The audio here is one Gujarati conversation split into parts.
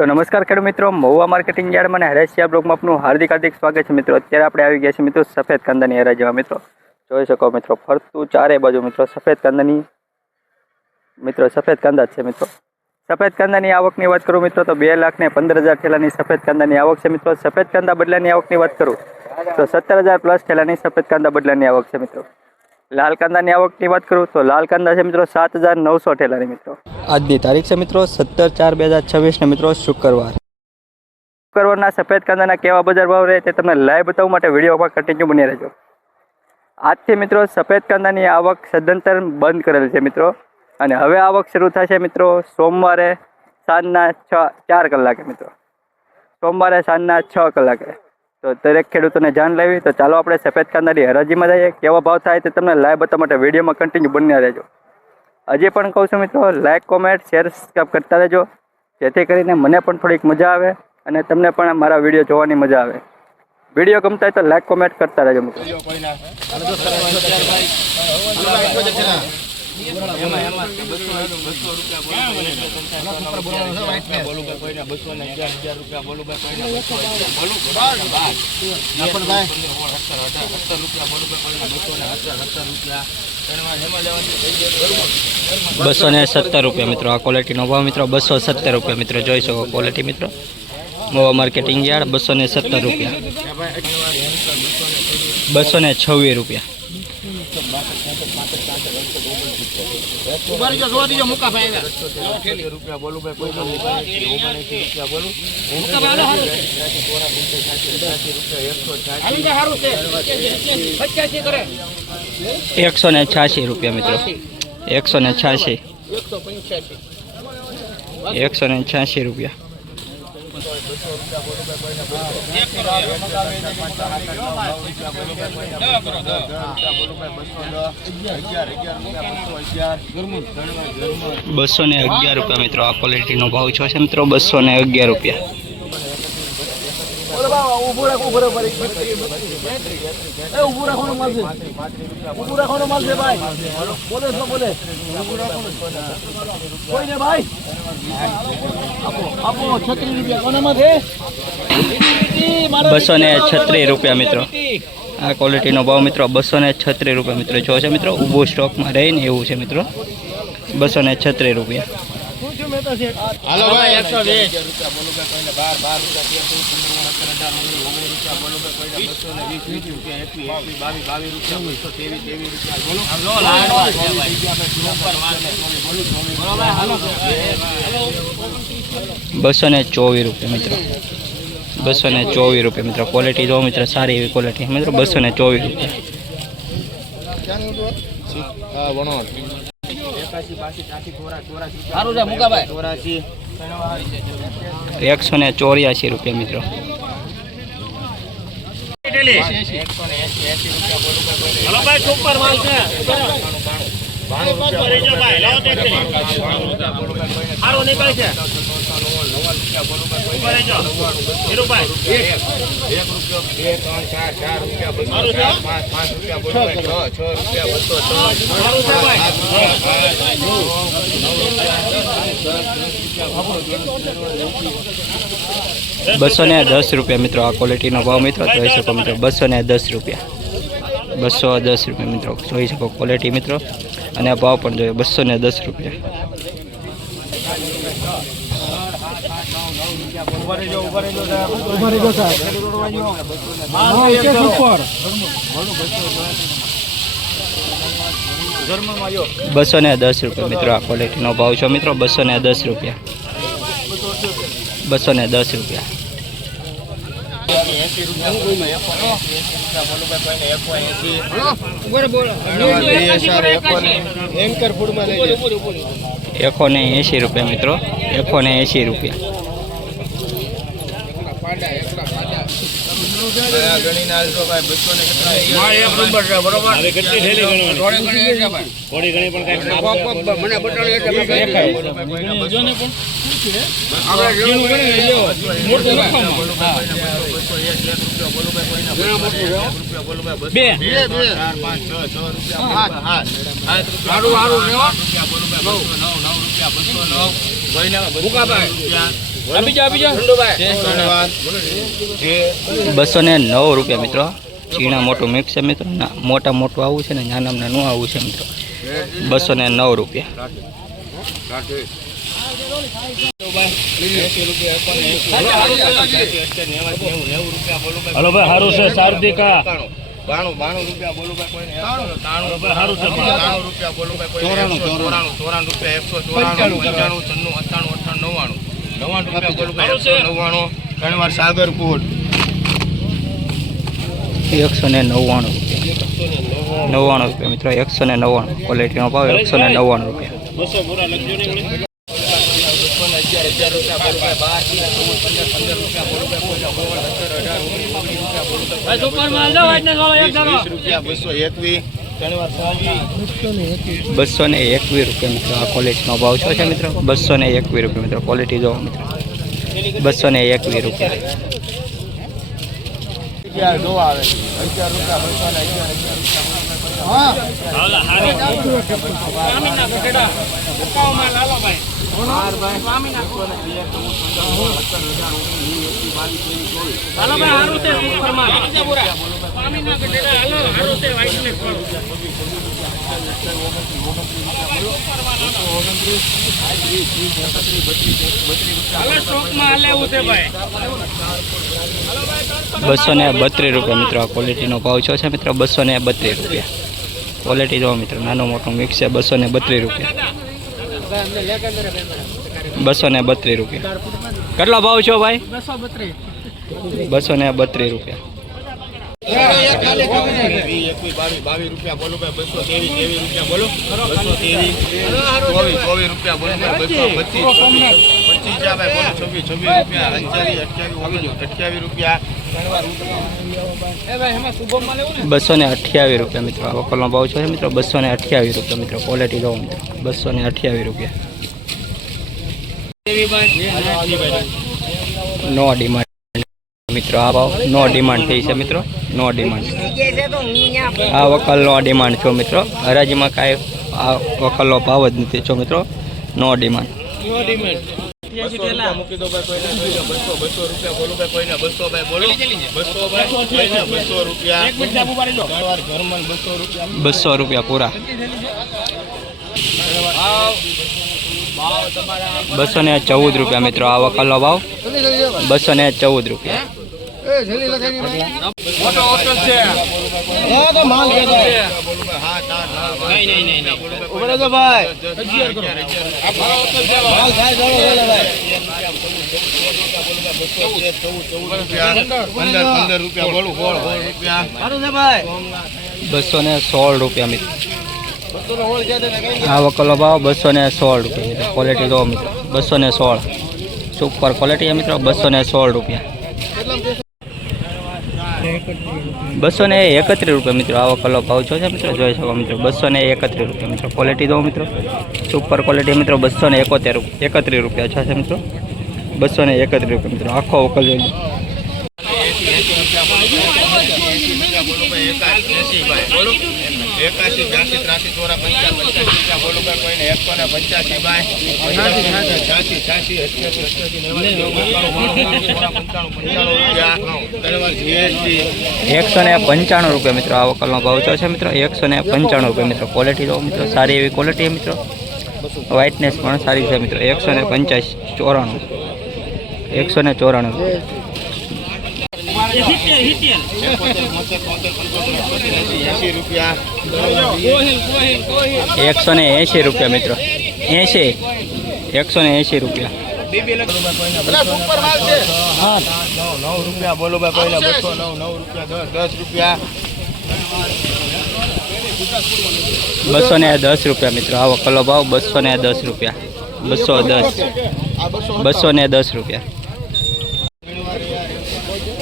तो नमस्कार खेडूत मित्रों, महुआ मार्केटिंग यार्ड में हरेशिया ब्लॉग में आपनु हार्दिक स्वागत है। मित्रों अत्यारे आपणे आवी गया छे मित्रों सफेद कांदानी हराजीमां। मित्रों जोई शको मित्रों फरतुं चारे बाजू मित्रों सफेद कांदानी मित्रों सफेद कांदा छे। मित्रों सफेद कांदानी आवकनी वात करूं मित्रों तो 2,15,000 ठेलानी सफेद कांदानी आवक छे। मित्रों सफेद कांदा बदलानी आवकनी वात करूं तो 17,000 प्लस ठेलानी सफेद कांदा बदलानी आवक छे। मित्रों लाल कांदानी आवकनी वात करूं तो लाल कांदा छे मित्रों 7,900 ठेलानी। मित्रों आजनी तारीख छे मित्रों 17/4/2026 ने मित्रों शुक्रवारना सफेद कांदाना केवा बजार भाव रहे ते तमने लाइव बताववा माटे विडियोमां कंटिन्यू बनी रहेजो। आजथी मित्रों सफेद कांदानी आवक सदंतर बंद करेल छे मित्रों अने हवे आवक शरू थशे मित्रों सोमवारे सांजना 4 कलाके। मित्रों सोमवारे सांजना 6 कलाके। तो दरेक खेडूतोने जाण लेवी। तो चालो आपणे सफेद कांदानी हराजीमां जईए। केवा भाव थाय ते तमने लाइव बताववा माटे विडियोमां कंटिन्यू बनी रहेजो। हजी पण कहूं छुं मित्रों लाइक कॉमेंट शेर सब्सक्राइब करता रहेजो जेथी करीने मने पण थोड़ीक मजा आवे અને તમને પણ મારા વિડીયો જોવાની મજા આવે। વિડીયો ગમતા હોય તો લાઈક કોમેન્ટ કરતા રહેજો મિત્રો। ₹270 मित्रों आ क्वॉलिटी नो भाव मित्रों ₹270 मित्रों जोई शको क्वॉलिटी मित्रों महुआ मार्केटिंग यार्ड ₹270 ₹226 ₹186 मित्रों 186 ₹186 ₹211 मित्रों आ क्वॉलिटी नो भाव छे मित्रों ₹211। ₹236 मित्रों आ क्वॉलिटी नो भाव मित्रों ₹236 मित्रों जो है मित्रों उभो स्टॉक में रही ने एवं है मित्रों ₹236। हेलो भाई 120 ₹224 मित्रों ₹224 मित्रों क्वॉलिटी जो मित्रों सारी एवं क्वॉलिटी मित्रों ₹224। 184 मित्रों ₹210 मित्रों आ क्वॉलिटी नो भाव मित्रों जोई शको मित्रों ₹210 मित्रों जोई शको क्वॉलिटी मित्रों अने भाव पण जोयो ₹210। ₹210 मित्रों आ क्वॉलिटी नो भाव छो मित्रों ₹210। ₹180 मित्रों 180। ₹2 રૂપિયા મિત્રો. ચીણા મોટું મિક્સ છે મિત્રો. મોટા મોટું આવું છે ને નાના નાનું આવું છે મિત્રો. 209 રૂપિયા. હલો ભાઈ સારું છે શારદિકા 92 રૂપિયા બોલો ભાઈ કોઈને 93 રૂપિયા બોલો ભાઈ કોઈને 94 રૂપિયા 194 રૂપિયા 95 98 99 90 રૂપિયા બોલો ભાઈ 199 ઘણીવાર સાગરકોટ 199 રૂપિયા. 99 રૂપિયા મિત્રો. 199 ક્વોલિટીનો ભાવ 199 રૂપિયા. 200 બોરા લખજો ને 11 રૂપિયા બોલો ભાઈ 221 રૂપિયા મિત્રો. આ ક્વોલિટીનો ભાવ શું છે મિત્રો? 221 રૂપિયા મિત્રો. ક્વોલિટી જોવો મિત્રો. 221 રૂપિયા. બસો ને 32 રૂપિયા મિત્રો. આ ક્વોલિટીનો ભાવ શું છે મિત્રો? 232 રૂપિયા. ક્વોલિટી જોવો મિત્રો. નાનું મોટું મિક્સ છે. 232 રૂપિયા. 232 રૂપિયા. કેટલો ભાવ છો ભાઈ? 232 રૂપિયા. 22 રૂપિયા બોલો ભાઈ 223 રૂપિયા બોલો 223 રૂપિયા બોલો ભાઈ 225 રૂપિયા 28 રૂપિયા 228 રૂપિયા મિત્રો. આ વકલનો ભાવ છે મિત્રો. 228 રૂપિયા મિત્રો. ક્વોલિટી જોવો મિત્રો. 228 રૂપિયા. નો ડિમાન્ડ મિત્રો. આ ભાવ નો ડિમાન્ડ થઈ છે મિત્રો. નો ડિમાન્ડ. આ વકલનો ડિમાન્ડ છો મિત્રો. હરાજીમાં કાંઈ આ વકલનો ભાવ જ નથી છો મિત્રો. નો ડિમાન્ડ. મૂકી દો ભાઈ કોઈને 200 રૂપિયા બોલો ભાઈ કોઈને 200 ભાઈ બોલો 200 ભાઈ કોઈને 200 રૂપિયા ઘરમાં 200 રૂપિયા 200 રૂપિયા પૂરા. 214 રૂપિયા મિત્રો. આ વકલનો ભાવ 214 રૂપિયા. રૂપિયા બોલું 216 રૂપિયા મિત્રો. આ વકલનો ભાવ 216 રૂપિયા મિત્રો. ક્વોલિટી જોવો મિત્રો. 216 સુપર ક્વોલિટી મિત્રો. 216 રૂપિયા. 231 રૂપિયા મિત્રો. આ વકલનો ભાવ છે મિત્રો. જોઈ શકો મિત્રો. 231 રૂપિયા મિત્રો. ક્વોલિટી જોવો મિત્રો. સુપર ક્વોલિટી મિત્રો. 231 રૂપિયા છે મિત્રો. 231 રૂપિયા મિત્રો. આખો વકલ જોઈ લો. 81 82 83 84 બોલો ભાઈ કોઈને 185 ભાઈ 86 195 રૂપિયા મિત્રો. આ વકલનો ભાવ છે મિત્રો. 195 રૂપિયા મિત્રો. ક્વોલિટી જો મિત્રો. સારી એવી ક્વોલિટી મિત્રો. વ્હાઇટનેસ પણ સારી છે મિત્રો. 194 રૂપિયા 180 રૂપિયા મિત્રો. 180 રૂપિયા. 9 રૂપિયા બોલો ભાઈ કોઈને 209 રૂપિયા 10 રૂપિયા 210 રૂપિયા મિત્રો. આ વકલનો ભાવ 210 રૂપિયા. 210 રૂપિયા.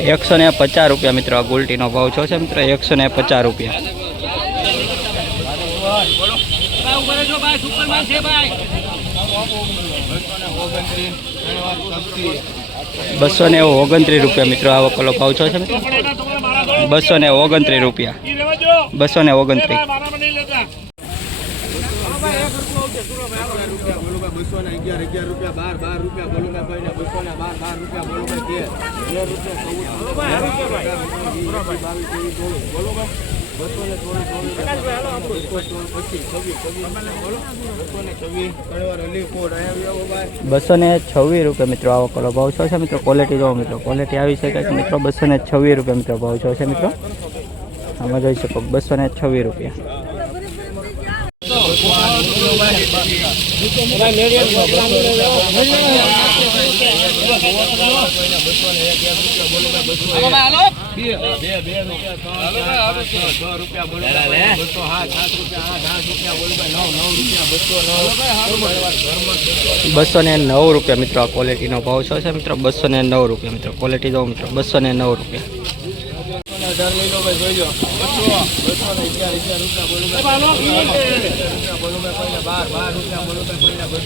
150 રૂપિયા મિત્રો. આ ગોલ્ટીનો ભાવ છે મિત્રો. 150 રૂપિયા. 229 રૂપિયા મિત્રો. આ વકલનો ભાવ છે મિત્રો. 229 રૂપિયા. 229. 11 રૂપિયા 12 રૂપિયા બોલું ભાઈ કોઈને 212 12 રૂપિયા બોલું ભાઈ 226 રૂપિયા મિત્રો આવો કલો ભાવ છે મિત્રો. ક્વોલિટી જોવો મિત્રો, ક્વોલિટી આવી છે કંઈક મિત્રો. 226 રૂપિયા મિત્રો ભાવ છે મિત્રો. આમાં જોઈ શકો 226 રૂપિયા. ₹209 રૂપિયા મિત્રો આ ક્વોલિટીનો ભાવ છે મિત્રો. 209 રૂપિયા મિત્રો. ક્વોલિટી જો મિત્રો 209 રૂપિયા. 18 લઈ લો ભાઈ, જોઈજો 211 રૂપિયા બોલું ભાઈ કોઈને 12 રૂપિયા બોલું ભાઈ કોઈને 212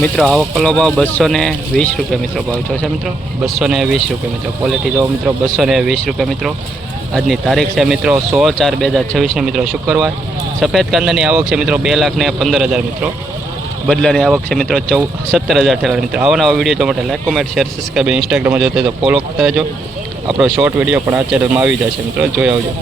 મિત્રો આવો કલો ભાવ 220 રૂપિયા મિત્રો ભાવ છે મિત્રો. 220 રૂપિયા મિત્રો. ક્વોલિટી જો મિત્રો 220 રૂપિયા મિત્રો. આજની તારીખ છે મિત્રો 16/4/2026 મિત્રો શુક્રવાર. સફેદ કાંદાની આવક છે મિત્રો 2,15,000 મિત્રો. બદલાની આવક છે મિત્રો 17,000 થયેલા મિત્રો. આવા નવા વિડીયો જોવા માટે લાઈક, કોમેન્ટ, શેર, સબસ્ક્રાઈબ, ઇન્સ્ટાગ્રામમાં જોતા તો ફોલો કરતા રહેજો. આપણો શોર્ટ વિડીયો પણ આ ચેનલમાં આવી જશે મિત્રો, જોઈ આવજો.